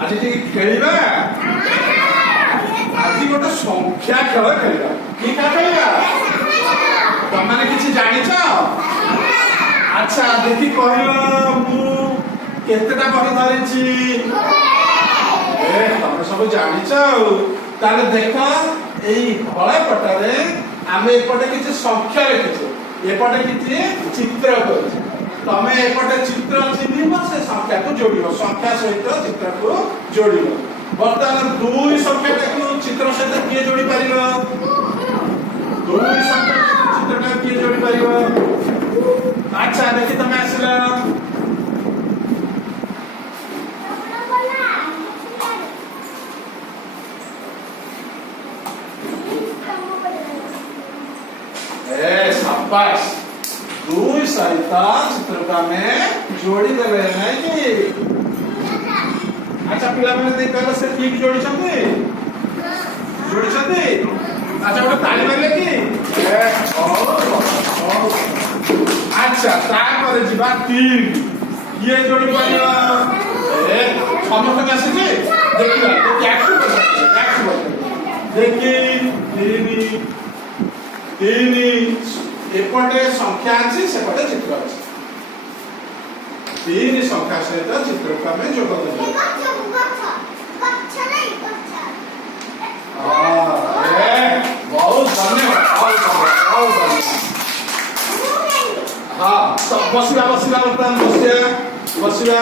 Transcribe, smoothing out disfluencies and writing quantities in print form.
आज खेलिबा आज गोटे संख्या खेल खेलिबा की का खेलिबा तुम माने किछि जानिछ अच्छा देखि कहलो मु केतेटा बही धरिछि ए तमे सब जानिछ ताले देखो एई हळे पटारे आमे एपटे किछि संख्या लिखिछु एपटे किछि चित्र करछि तमे एपटे चित्र चिन्हिब से संख्या को जोड़िबो संख्या सहित चित्र को जोड़िबो वर्तमान दुई संख्या को चित्र सहित किए जोड़ी पारिबो दुई संख्या को चित्र का किए जोड़ी पारिबो अच्छा देखि तमे आसिला ए शाबाश दुई सहित चित्र का में जोड़ी देबे नै कि अच्छा पिला माने देख कहला से ठीक जोड़ी छथि अच्छा ओटा ताली मारले कि ए अच्छा ता करे जिबा 3 ये जोड़ी पारिबा ए समस्त के आसी जे देखिबा देखि तीन एपटे संख्या अछि सेपटे चित्र अछि तीन संख्या सहित चित्र का में जोड़ देबे बहुत धन्यवाद हाँ बसिया बसिया बसिया